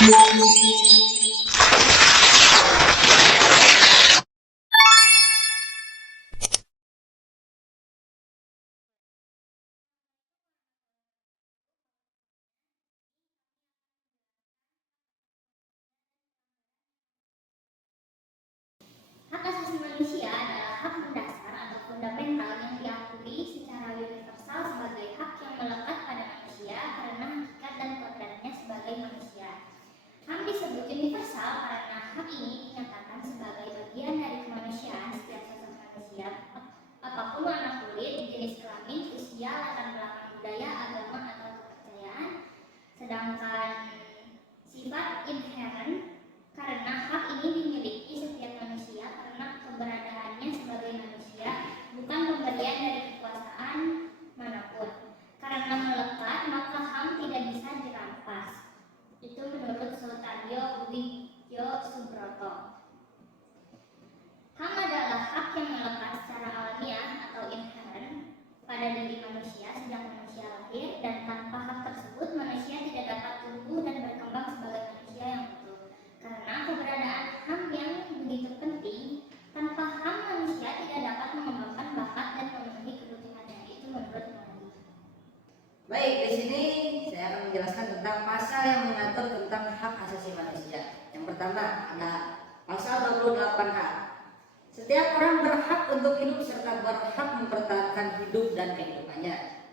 Hak asasi manusia adalah hak mendasar atau fundamental yang diakui secara universal sebagai hak yang melekat pada manusia karena hakikat dan kodratnya sebagai manusia. HAM disebut universal karena hak ini dinyatakan sebagai bagian dari kemanusiaan setiap sosok manusia, apapun warna kulit, jenis kelamin, usia, latar belakang budaya, agama, atau kepercayaan. Sedangkan sifat inherent karena hak ini dimiliki setiap manusia karena keberadaannya sebagai manusia, bukan pemberian dari kekuasaan manapun. Karena melekat, maka HAM tidak bisa dirampas. Itu menurut Sutarjo Wijosubroto. HAM adalah hak yang melekat secara alamiah atau inherent pada diri manusia sejak manusia lahir, dan tanpa hak tersebut manusia tidak dapat tumbuh dan berkembang sebagai manusia yang utuh. Karena keberadaan HAM yang begitu penting, tanpa HAM manusia tidak dapat mengembangkan bakat dan memenuhi kebutuhannya. Itu menurut Muhammad. Baik, di sini saya akan menjelaskan tentang pasal yang mengatur tentang hak asasi manusia. Yang pertama ada pasal 28H. Setiap orang berhak untuk hidup serta berhak mempertahankan hidup dan kehidupannya.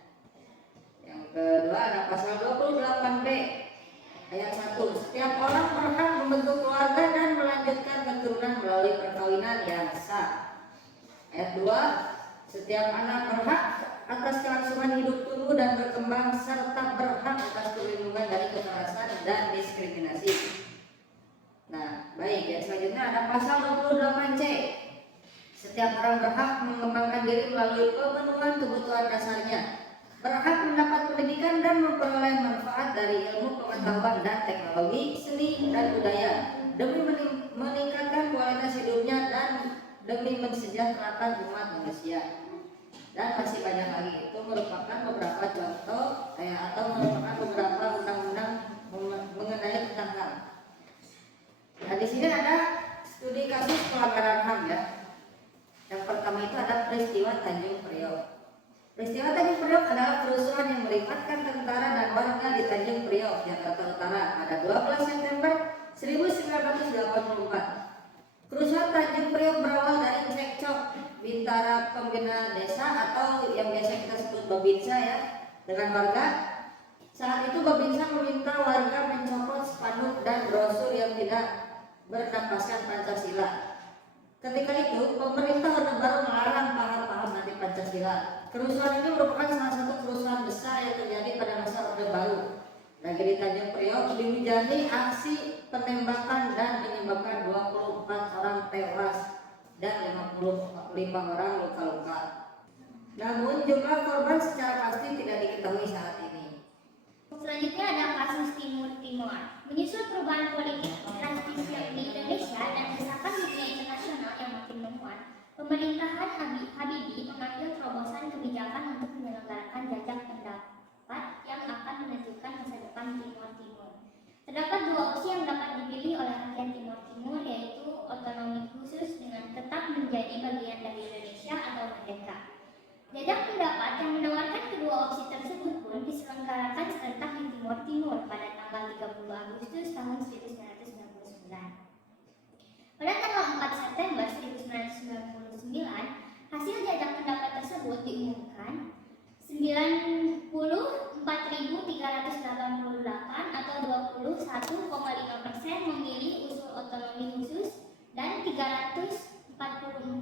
Yang kedua ada pasal 28B ayat 1. Setiap orang berhak membentuk keluarga dan melanjutkan keturunan melalui perkawinan yang sah. Ayat 2. Setiap anak berhak atas kelangsungan hidup tumbuh dan berkembang serta berhak atas perlindungan dari kekerasan dan diskriminasi. Nah, baik, ya selanjutnya ada pasal 28C. Setiap orang berhak mengembangkan diri melalui pemenuhan kebutuhan dasarnya, berhak mendapat pendidikan dan memperoleh manfaat dari ilmu pengetahuan dan teknologi, seni dan budaya demi meningkatkan kualitas hidupnya dan demi mensejahterakan umat manusia. Dan masih banyak lagi. Itu merupakan beberapa contoh atau merupakan beberapa undang-undang mengenai tentang HAM. Nah, di sini ada studi kasus pelanggaran HAM ya. Yang pertama itu ada peristiwa Tanjung Priok. Peristiwa Tanjung Priok adalah kerusuhan yang melibatkan tentara dan warga di Tanjung Priok, Jakarta Utara pada 12 September 1984. Kerusuhan Tanjung Priok berawal dari cekcok Bintara Pembina Desa atau yang biasa kita sebut Babinsa ya, dengan warga. Saat itu Babinsa meminta warga mencopot spanduk dan brosur yang tidak bernapaskan Pancasila. Ketika itu pemerintah Orde Baru melarang paham-paham anti Pancasila. Kerusuhan ini merupakan salah satu kerusuhan besar yang terjadi pada masa Orde Baru. Tragedi Tanjung Priok diwijani aksi penembakan dan menyebabkan 24 orang tewas dan 55 orang luka-luka. Namun jumlah korban secara pasti tidak diketahui saat ini. Selanjutnya ada kasus Timur Timur. Menyusul perubahan politik drastis di Indonesia dan desakan dunia internasional yang makin menguat, pemerintahan Habibie mengambil terobosan kebijakan untuk menyelenggarakan jajak pendapat yang akan menentukan masa depan Timur Timur. Terdapat dua opsi yang dapat dipilih oleh rakyat Timur Timur, yaitu otonomi khusus dengan tetap menjadi bagian dari Indonesia atau merdeka. Jajak pendapat yang menawarkan kedua opsi tersebut pun diselenggarakan serentak di Timur Timur pada tanggal 30 Agustus tahun 1999. Pada tanggal 4 September 1999, hasil jajak pendapat tersebut diumumkan. 94.388 atau 21,5% memilih usul otonomi khusus dan 344.580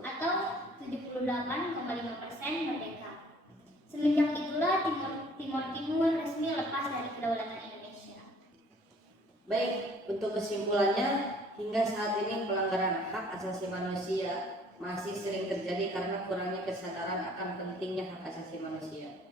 atau 78,5% merdeka. Semenjak itulah Timur Timur resmi lepas dari kedaulatan Indonesia. Baik, untuk kesimpulannya, hingga saat ini pelanggaran hak asasi manusia masih sering terjadi karena kurangnya kesadaran akan pentingnya hak asasi manusia.